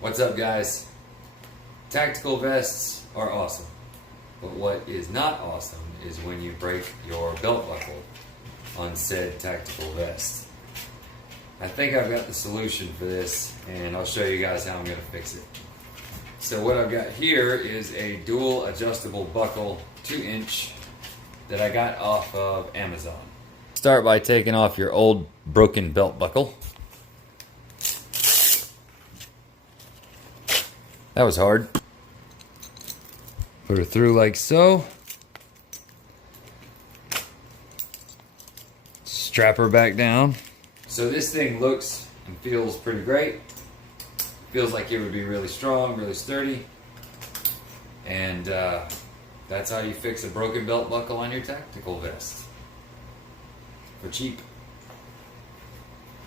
What's up, guys? Tactical vests are awesome, but what is not awesome is when you break your belt buckle on said tactical vest. I think I've got the solution for this, and I'll show you guys how I'm going to fix it. So what I've got here is a dual adjustable buckle, 2-inch, that I got off of Amazon. Start by taking off your old broken belt buckle. That was hard. Put her through like so. Strap her back down. So this thing looks and feels pretty great. Feels like it would be really strong, really sturdy. And that's how you fix a broken belt buckle on your tactical vest. For cheap.